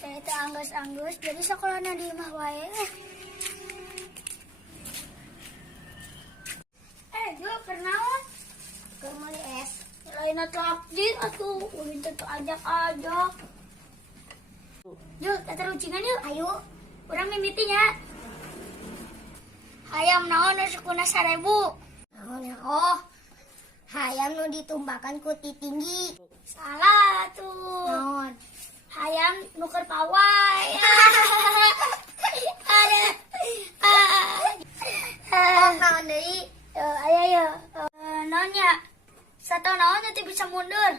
teh teu anggeus-anggeus jadi sekolahna di imah wae. Jul kernaon? Keur meuli es. Lainna takdir atuh, ulin teh ajak-ajak. Jul, kita runcingan yuk. Ayo. Urang mimitinya. Hayam naon nu sukuna 1000? Naon ya? Oh. Hayam nu ditumbakan ku ti tinggi. Salah tuh. Naon? Hayam nuker pawai. Ada. Oh, naon deui? Aya. Naonnya? Satau naon teh bisa mundur?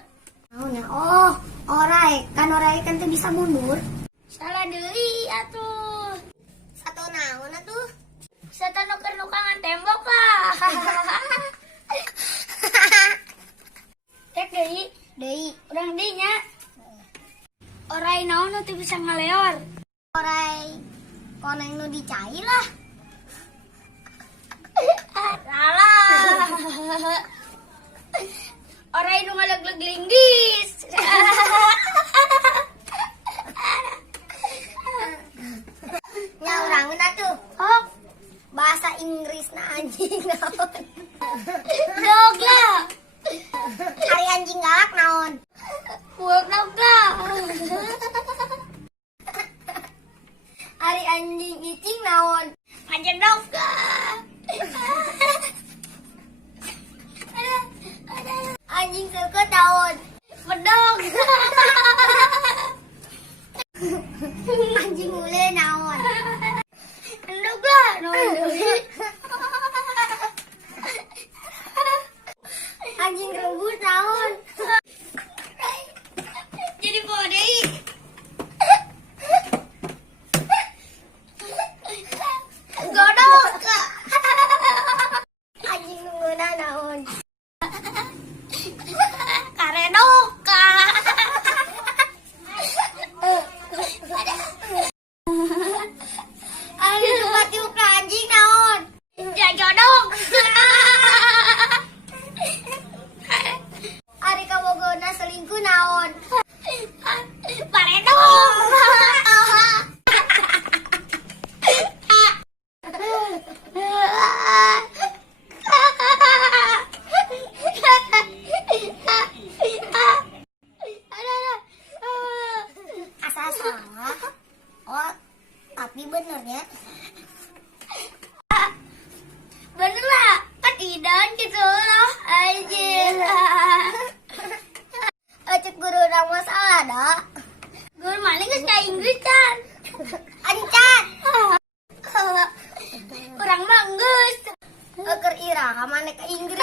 Naonnya? Oh, orai. Kan orai kan teh bisa mundur. Salah deui atuh. Satau naon atuh? Satau nuker-nukangan tembok lah. Cek deui. Urang deui nya. Orai naon teh bisa ngaleor? Orai koneng nu dicai lah. Salah. Orai nu ngaleg-leg linggis. Nya urang atuh. Oh, bahasa Inggris na anjing naon? Dog lah. Hari anjing galak naon? Bulldog lah. Hari anjing icing naon? Panjedog lah. Anjing seukeut naon? Bedog. Anjing ule naon? Endog lah naon deui? Anjing rebus naon? Jadi poho deui. Godok. Anjing nungguna naon? Karedoka. Ari tempat tiup anjing naon? Ya jodok. Ari kabogona selingkuh naon? Paredok. Asal salah. Oh, tapi benernya. Bener lah, kan idan gitu loh, anjir. Cek guru nama salah dah. Guru maling geus ka Inggris kan? Ancat. Kurang mah geus. Keur iraha mane ka Inggris.